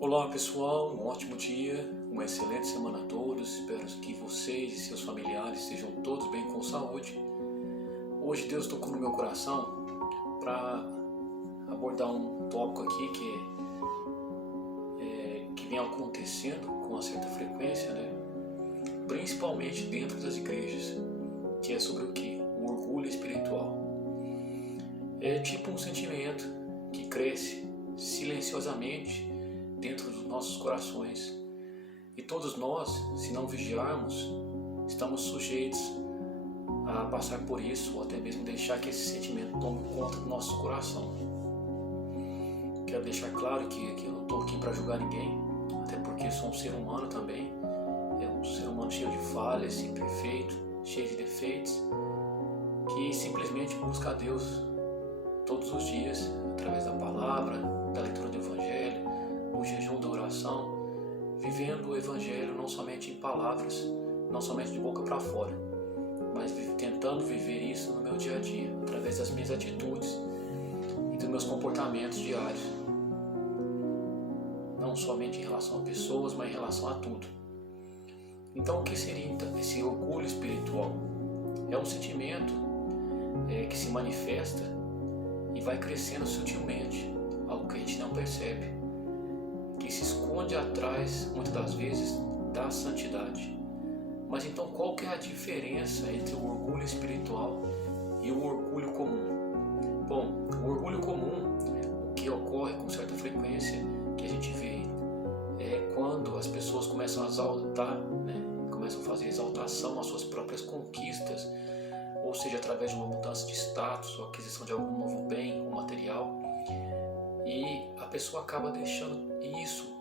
Olá pessoal, um ótimo dia, uma excelente semana a todos. Espero que vocês e seus familiares estejam todos bem com saúde. Hoje Deus tocou no meu coração para abordar um tópico aqui que vem acontecendo com uma certa frequência, principalmente dentro das igrejas, que é sobre o que? O orgulho espiritual. É tipo um sentimento que cresce silenciosamente dentro dos nossos corações, e todos nós, se não vigiarmos, estamos sujeitos a passar por isso, ou até mesmo deixar que esse sentimento tome conta do nosso coração. Quero deixar claro que eu não estou aqui para julgar ninguém, até porque sou um ser humano também, um ser humano cheio de falhas, imperfeito, cheio de defeitos, que simplesmente busca a Deus todos os dias, através da palavra, da leitura do Evangelho, o jejum da oração, vivendo o Evangelho não somente em palavras, não somente de boca para fora, mas tentando viver isso no meu dia a dia, através das minhas atitudes e dos meus comportamentos diários, não somente em relação a pessoas, mas em relação a tudo. Então, o que seria esse orgulho espiritual? É um sentimento que se manifesta e vai crescendo sutilmente, algo que a gente não percebe, que se esconde atrás, muitas das vezes, da santidade. Mas então qual que é a diferença entre o orgulho espiritual e o orgulho comum? Bom, o orgulho comum, o que ocorre com certa frequência, que a gente vê, é quando as pessoas começam a exaltar, começam a fazer exaltação às suas próprias conquistas, ou seja, através de uma mudança de status ou aquisição de algum novo bem ou material. E a pessoa acaba deixando isso,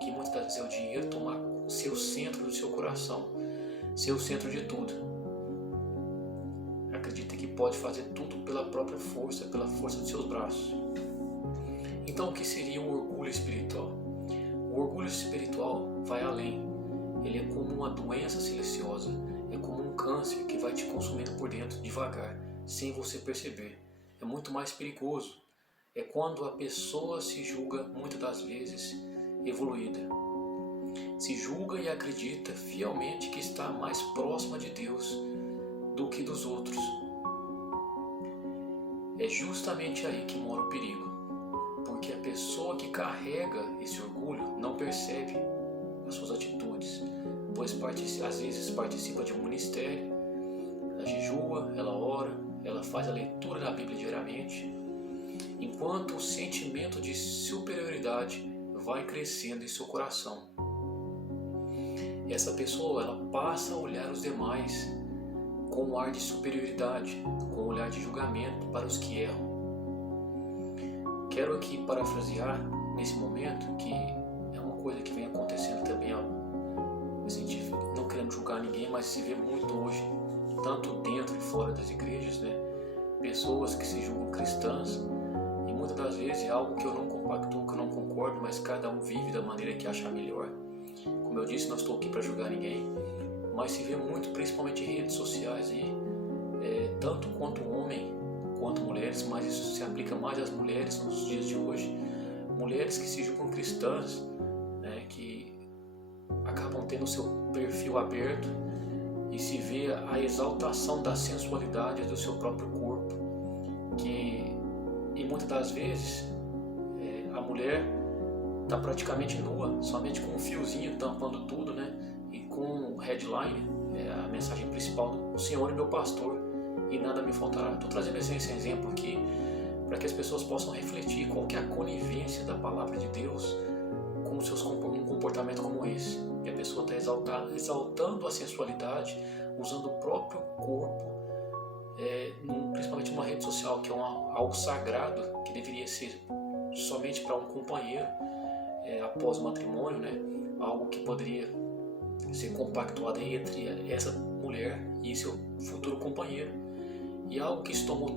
que muitas vezes é o dinheiro, tomar ser o centro do seu coração, ser o centro de tudo. Acredita que pode fazer tudo pela própria força, pela força dos seus braços. Então, o que seria o orgulho espiritual? O orgulho espiritual vai além. Ele é como uma doença silenciosa, é como um câncer que vai te consumindo por dentro devagar, sem você perceber. É muito mais perigoso. É quando a pessoa se julga, muitas das vezes, evoluída. Se julga e acredita fielmente que está mais próxima de Deus do que dos outros. É justamente aí que mora o perigo, porque a pessoa que carrega esse orgulho não percebe as suas atitudes, pois às vezes participa de um ministério, ela jejua, ela ora, ela faz a leitura da Bíblia diariamente, enquanto o sentimento de superioridade vai crescendo em seu coração. Essa pessoa, ela passa a olhar os demais com um ar de superioridade, com um olhar de julgamento para os que erram. Quero aqui parafrasear nesse momento, que é uma coisa que vem acontecendo também, não querendo julgar ninguém, mas se vê muito hoje, tanto dentro e fora das igrejas, pessoas que se julgam cristãs, e muitas das vezes é algo que eu não compactuo, que eu não concordo, mas cada um vive da maneira que acha melhor. Como eu disse, não estou aqui para julgar ninguém, mas se vê muito, principalmente em redes sociais, tanto quanto homem quanto mulheres, mas isso se aplica mais às mulheres nos dias de hoje. Mulheres que se julgam cristãs, que acabam tendo o seu perfil aberto e se vê a exaltação da sensualidade do seu próprio corpo, e muitas das vezes a mulher está praticamente nua, somente com um fiozinho tampando tudo, e com um headline, a mensagem principal do Senhor é meu pastor e nada me faltará. Estou trazendo esse exemplo aqui para que as pessoas possam refletir qual que é a conivência da palavra de Deus com um comportamento como esse. E a pessoa está exaltando a sensualidade, usando o próprio corpo, principalmente numa rede social, que é algo sagrado, que deveria ser somente para um companheiro após o matrimônio, algo que poderia ser compactuado entre essa mulher e seu futuro companheiro, e algo que se tornou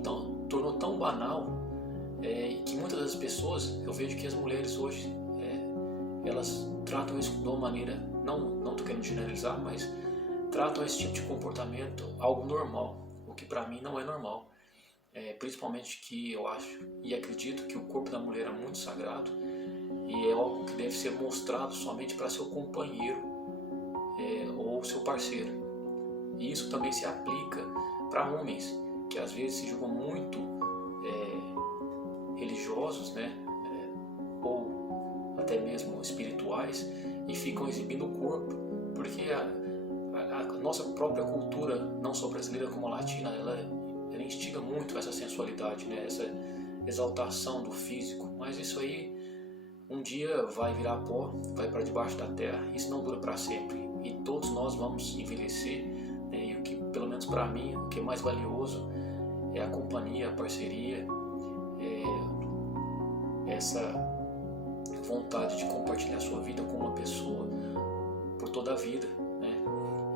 tão banal, que muitas das pessoas, eu vejo que as mulheres hoje, elas tratam isso de uma maneira, não estou querendo generalizar, mas tratam esse tipo de comportamento algo normal, o que para mim não é normal. Principalmente que eu acho e acredito que o corpo da mulher é muito sagrado, e é algo que deve ser mostrado somente para seu companheiro ou seu parceiro. E isso também se aplica para homens que às vezes se julgam muito religiosos, né? Ou até mesmo espirituais, e ficam exibindo o corpo, porque a nossa própria cultura, não só brasileira como latina, ela instiga muito essa sensualidade, né? Essa exaltação do físico. Mas isso aí um dia vai virar pó, vai para debaixo da terra. Isso não dura para sempre, e todos nós vamos envelhecer, né? E o que, pelo menos para mim, o que é mais valioso é a companhia, a parceria, essa vontade de compartilhar a sua vida com uma pessoa por toda a vida, né?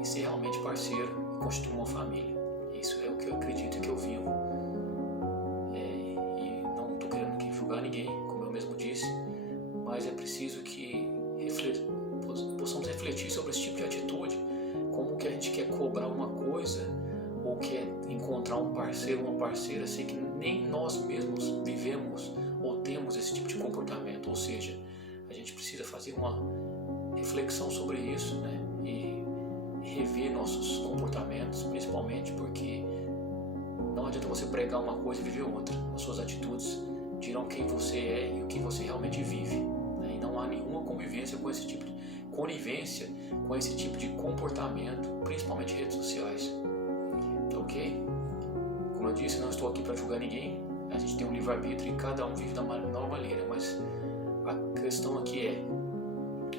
E ser realmente parceiro e constituir uma família. Isso é o que eu acredito e que eu vivo. E não estou querendo aqui julgar ninguém, como eu mesmo disse, mas é preciso que possamos refletir sobre esse tipo de atitude, como que a gente quer cobrar uma coisa ou quer encontrar um parceiro, uma parceira, assim que nem nós mesmos vivemos ou temos esse tipo de comportamento. Ou seja, a gente precisa fazer uma reflexão sobre isso, né? E rever nossos comportamentos, principalmente porque não adianta você pregar uma coisa e viver outra. As suas atitudes dirão quem você é e o que você realmente vive, né? E não há nenhuma conivência com esse tipo de comportamento, principalmente em redes sociais. Tá ok? Como eu disse, não estou aqui para julgar ninguém. A gente tem um livre-arbítrio e cada um vive da melhor maneira, mas a questão aqui é: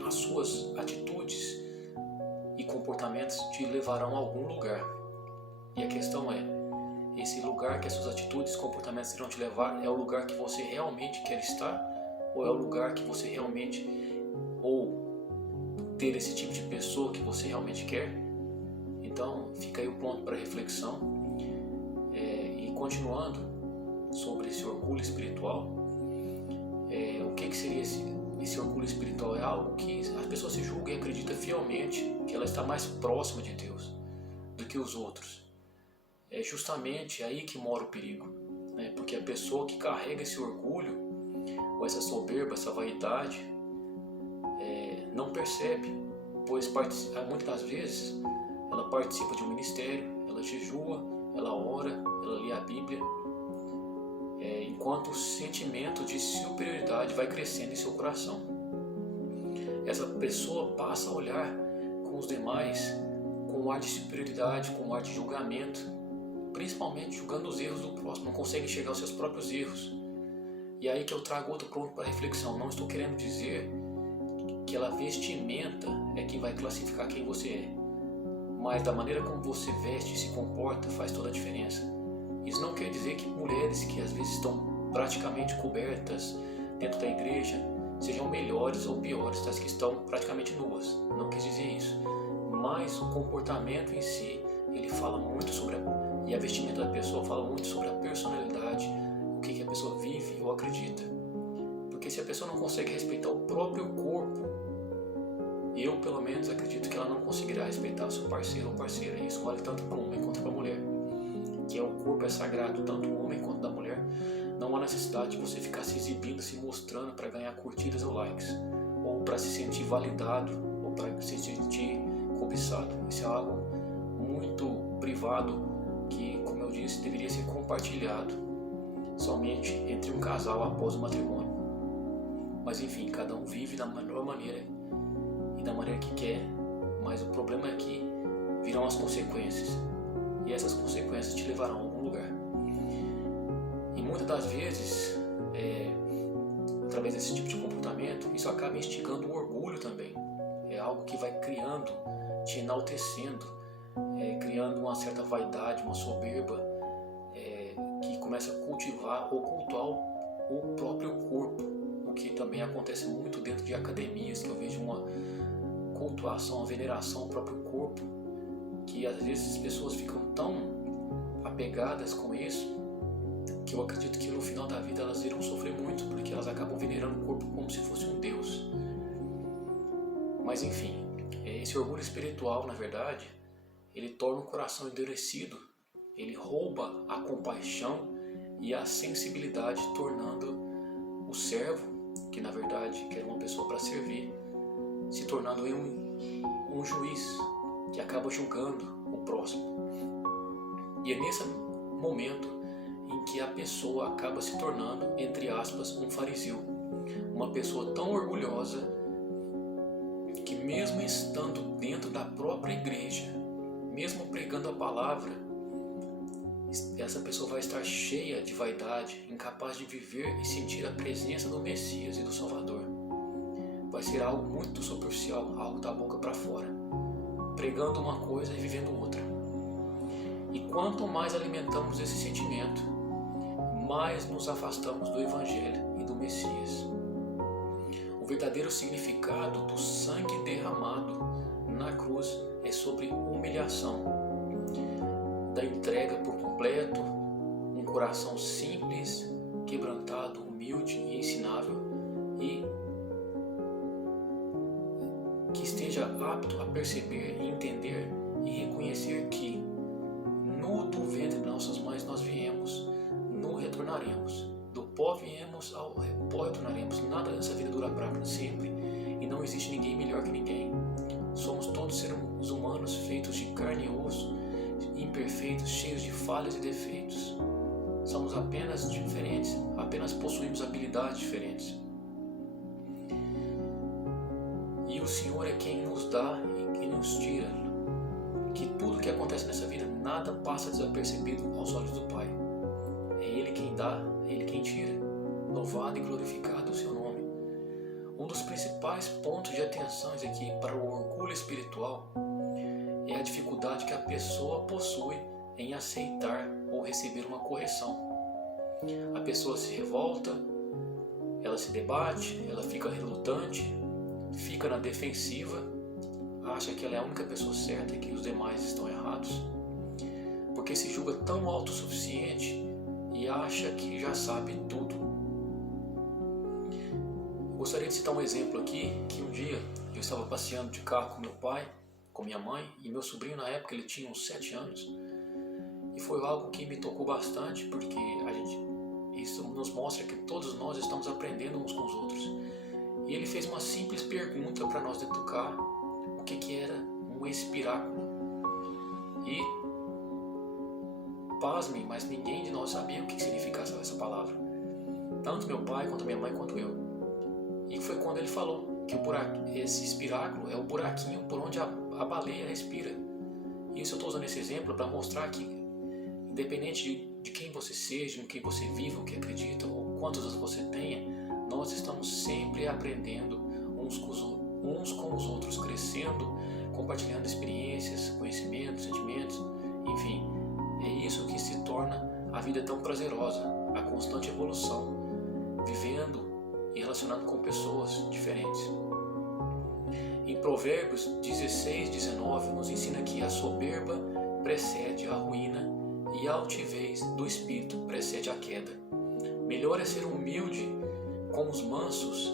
as suas atitudes e comportamentos te levarão a algum lugar. E a questão é: esse lugar que as suas atitudes e comportamentos irão te levar é o lugar que você realmente quer estar? Ou é o lugar que você realmente, ou ter esse tipo de pessoa que você realmente quer? Então fica aí o ponto para reflexão. E continuando sobre esse orgulho espiritual, o que seria esse orgulho espiritual? É algo que a pessoa se julga e acredita fielmente que ela está mais próxima de Deus do que os outros. É justamente aí que mora o perigo, né? Porque a pessoa que carrega esse orgulho, ou essa soberba, essa vaidade, não percebe, pois muitas das vezes ela participa de um ministério, ela jejua, ela ora, ela lê a Bíblia, enquanto o sentimento de superioridade vai crescendo em seu coração. Essa pessoa passa a olhar com os demais com um ar de superioridade, com um ar de julgamento, principalmente julgando os erros do próximo, não consegue enxergar os seus próprios erros. E aí que eu trago outro ponto para reflexão. Não estou querendo dizer que a vestimenta é que vai classificar quem você é, mas da maneira como você veste e se comporta faz toda a diferença. Isso não quer dizer que mulheres que às vezes estão praticamente cobertas dentro da igreja sejam melhores ou piores das que estão praticamente nuas. Não quis dizer isso. Mas o comportamento em si, ele fala muito sobre e a vestimenta da pessoa fala muito sobre a personalidade, o que a pessoa vive ou acredita. Porque se a pessoa não consegue respeitar o próprio corpo, eu pelo menos acredito que ela não conseguirá respeitar o seu parceiro ou parceira. E isso vale tanto para o homem quanto para a mulher. Que o corpo é sagrado, tanto do homem quanto da mulher. Não há necessidade de você ficar se exibindo, se mostrando para ganhar curtidas ou likes, ou para se sentir validado, ou para se sentir cobiçado. Isso é algo muito privado que, como eu disse, deveria ser compartilhado somente entre um casal após o matrimônio. Mas enfim, cada um vive da melhor maneira e da maneira que quer, mas o problema é que virão as consequências, e essas consequências te levarão a algum lugar. E muitas das vezes, através desse tipo de comportamento, isso acaba instigando o orgulho também. É algo que vai criando, te enaltecendo, criando uma certa vaidade, uma soberba, que começa a cultivar ou cultuar o próprio corpo, o que também acontece muito dentro de academias, que eu vejo uma cultuação, uma veneração ao próprio corpo, que às vezes as pessoas ficam tão apegadas com isso, que eu acredito que no final da vida elas irão sofrer muito, porque elas acabam venerando o corpo como se fosse um deus. Mas enfim, esse orgulho espiritual, na verdade, ele torna o coração endurecido, ele rouba a compaixão e a sensibilidade, tornando o servo, que na verdade autoridade, que era uma pessoa para servir, se tornando um juiz que acaba julgando o próximo. E é nesse momento em que a pessoa acaba se tornando, entre aspas, um fariseu. Uma pessoa tão orgulhosa que, mesmo estando dentro da própria igreja, mesmo pregando a palavra, essa pessoa vai estar cheia de vaidade, incapaz de viver e sentir a presença do Messias e do Salvador. Vai ser algo muito superficial, algo da boca para fora, pregando uma coisa e vivendo outra. E quanto mais alimentamos esse sentimento, mais nos afastamos do Evangelho e do Messias. O verdadeiro significado do sangue derramado na cruz é sobre humilhação, da entrega por completo, um coração simples, quebrantado, humilde e ensinável, e que esteja apto a perceber, entender e reconhecer que no do ventre de nossas mães nós viemos, no retornaremos, do pó viemos, ao pó retornaremos. Nada nessa vida dura para sempre e não existe ninguém melhor que ninguém. Somos todos seres humanos feitos de carne e osso, imperfeitos, cheios de falhas e defeitos. Somos apenas diferentes, apenas possuímos habilidades diferentes. E o Senhor é quem nos dá e quem nos tira. Que tudo que acontece nessa vida, nada passa desapercebido aos olhos do Pai. É Ele quem dá, é Ele quem tira. Louvado e glorificado o seu nome. Um dos principais pontos de atenção aqui para o orgulho espiritual é a dificuldade que a pessoa possui em aceitar ou receber uma correção. A pessoa se revolta, ela se debate, ela fica relutante, fica na defensiva, acha que ela é a única pessoa certa e que os demais estão errados, porque se julga tão autossuficiente e acha que já sabe tudo. Gostaria de citar um exemplo aqui, que um dia eu estava passeando de carro com meu pai, com minha mãe, e meu sobrinho na época ele tinha uns 7 anos, e foi algo que me tocou bastante, porque isso nos mostra que todos nós estamos aprendendo uns com os outros. E ele fez uma simples pergunta para nós dentro do carro: o que era um espiráculo? E pasmem, mas ninguém de nós sabia o que significava essa palavra, tanto meu pai quanto minha mãe quanto eu. E foi quando ele falou que esse espiráculo é o buraquinho por onde a baleia respira. E isso eu estou usando esse exemplo para mostrar que, independente de quem você seja, em quem você viva, o que acredita, ou quantos anos você tenha, nós estamos sempre aprendendo uns com os outros, crescendo, compartilhando experiências, conhecimentos, sentimentos, enfim. É isso que se torna a vida tão prazerosa, a constante evolução, vivendo e relacionando com pessoas diferentes. Em Provérbios 16:19 nos ensina que a soberba precede a ruína e a altivez do espírito precede a queda. Melhor é ser humilde com os mansos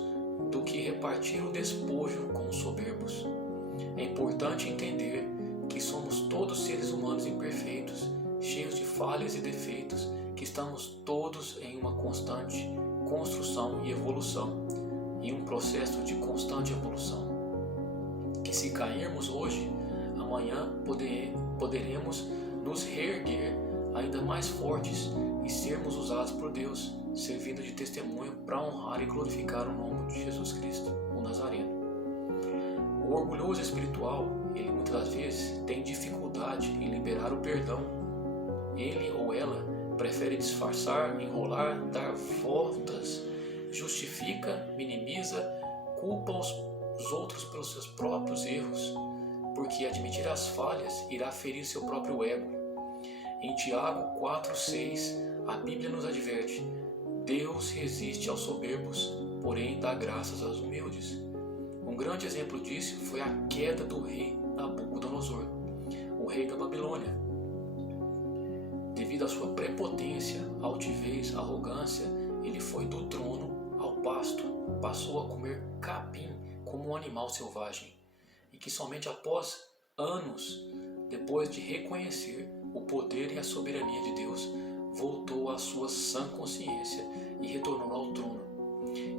do que repartir o despojo com os soberbos. É importante entender que somos todos seres humanos imperfeitos, cheios de falhas e defeitos, que estamos todos em uma constante construção e evolução, em um processo de constante evolução. Que se cairmos hoje, amanhã poderemos nos reerguer ainda mais fortes e sermos usados por Deus, servindo de testemunho para honrar e glorificar o nome de Jesus Cristo, o Nazareno. O orgulhoso espiritual, ele muitas das vezes tem dificuldade em liberar o perdão. Ele ou ela prefere disfarçar, enrolar, dar voltas, justifica, minimiza, culpa os outros pelos seus próprios erros, porque admitir as falhas irá ferir seu próprio ego. Em Tiago 4:6, a Bíblia nos adverte: Deus resiste aos soberbos, porém dá graças aos humildes. Um grande exemplo disso foi a queda do rei Nabucodonosor, o rei da Babilônia. Devido à sua prepotência, altivez, arrogância, ele foi do trono ao pasto, passou a comer capim como um animal selvagem, e que somente após anos, depois de reconhecer o poder e a soberania de Deus, voltou à sua sã consciência e retornou ao trono.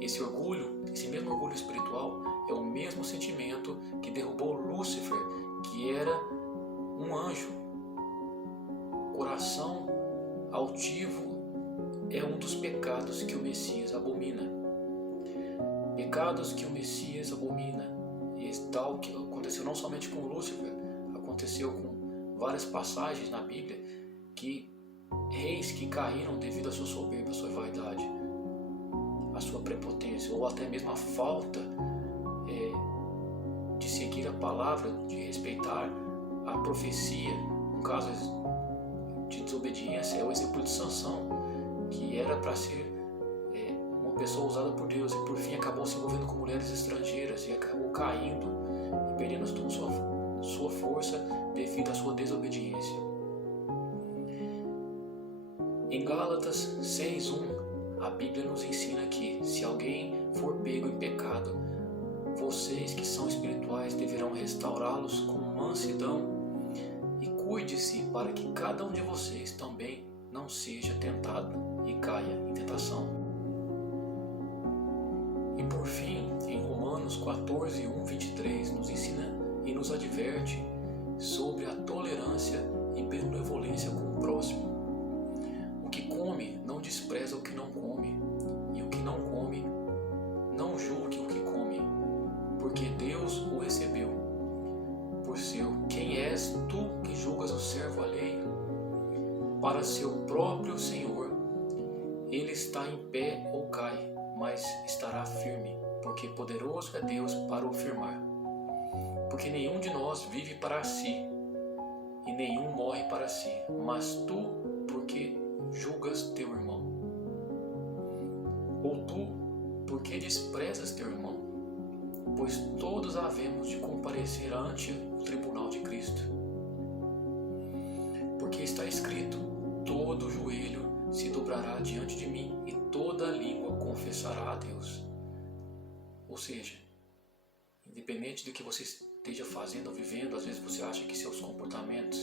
Esse orgulho, esse mesmo orgulho espiritual, é o mesmo sentimento que derrubou Lúcifer, que era um anjo. Coração altivo é um dos pecados que o Messias abomina. Pecados que o Messias abomina. E tal que aconteceu não somente com Lúcifer, aconteceu com várias passagens na Bíblia que reis que caíram devido à sua soberba, à sua vaidade, à sua prepotência, ou até mesmo à falta de seguir a palavra, de respeitar a profecia. No caso de desobediência, é o exemplo de Sansão, que era para ser uma pessoa usada por Deus e por fim acabou se envolvendo com mulheres estrangeiras e acabou caindo e perdendo toda sua força devido à sua desobediência. Em Gálatas 6:1, a Bíblia nos ensina que se alguém for pego em pecado, vocês que são espirituais deverão restaurá-los com mansidão e cuide-se para que cada um de vocês também não seja tentado e caia em tentação. E por fim, em Romanos 14:1-23, nos ensina e nos adverte sobre a tolerância e benevolência com o próximo. O que come não despreza o que não come, e o que não come não julgue o que come, porque Deus o recebeu por seu. Quem és tu que julgas o servo alheio? Para seu próprio Senhor, ele está em pé ou cai, mas estará firme, porque poderoso é Deus para o firmar. Porque nenhum de nós vive para si, e nenhum morre para si, mas tu, porque julgas teu irmão? Ou tu, porque desprezas teu irmão? Pois todos havemos de comparecer ante o tribunal de Cristo. Porque está escrito: todo joelho se dobrará diante de mim e toda língua confessará a Deus. Ou seja, independente do que você esteja fazendo ou vivendo, às vezes você acha que seus comportamentos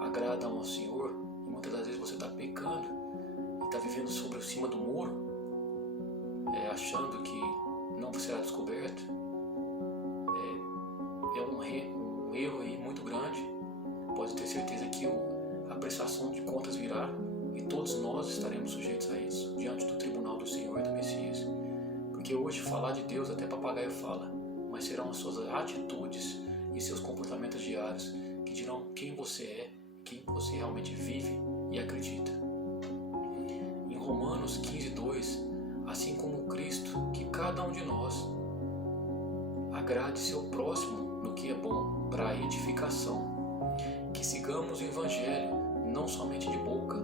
agradam ao Senhor e muitas das vezes você está pecando e está vivendo sobre cima do muro, achando que não será descoberto. É um erro aí muito grande. Pode ter certeza que a prestação de contas virá e todos nós estaremos sujeitos a isso, diante do tribunal do Senhor e do Messias. Porque hoje falar de Deus até papagaio fala, mas serão as suas atitudes e seus comportamentos diários que dirão quem você é, quem você realmente vive e acredita. Em Romanos 15:2, assim como Cristo, que cada um de nós agrade seu próximo no que é bom para a edificação, que sigamos o Evangelho não somente de boca,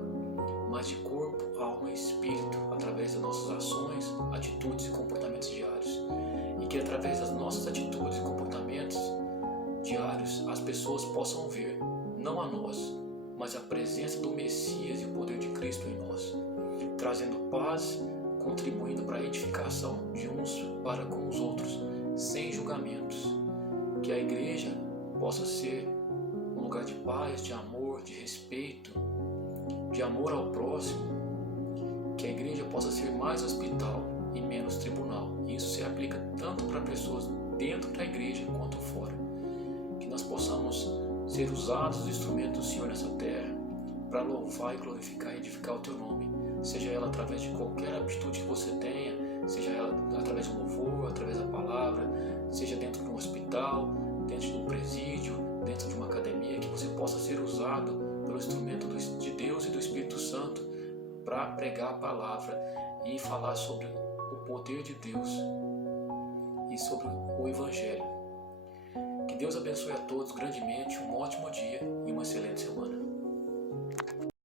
mas de corpo, alma e espírito, através das nossas ações, atitudes e comportamentos diários. E que através das nossas atitudes e comportamentos diários, as pessoas possam ver, não a nós, mas a presença do Messias e o poder de Cristo em nós, trazendo paz, contribuindo para a edificação de uns para com os outros, sem julgamentos. Que a igreja possa ser um lugar de paz, de amor, de respeito, de amor ao próximo. Que a igreja possa ser mais hospital e menos tribunal. E isso se aplica tanto para pessoas dentro da igreja quanto fora. Que nós possamos ser usados os instrumentos do Senhor nessa terra para louvar e glorificar e edificar o teu nome. Seja ela através de qualquer atitude que você tenha, seja ela através do louvor, através da palavra, seja dentro de um hospital, dentro de um presídio, dentro de uma academia, que você possa ser usado pelo instrumento de Deus e do Espírito Santo para pregar a palavra e falar sobre o poder de Deus e sobre o Evangelho. Que Deus abençoe a todos grandemente, um ótimo dia e uma excelente semana.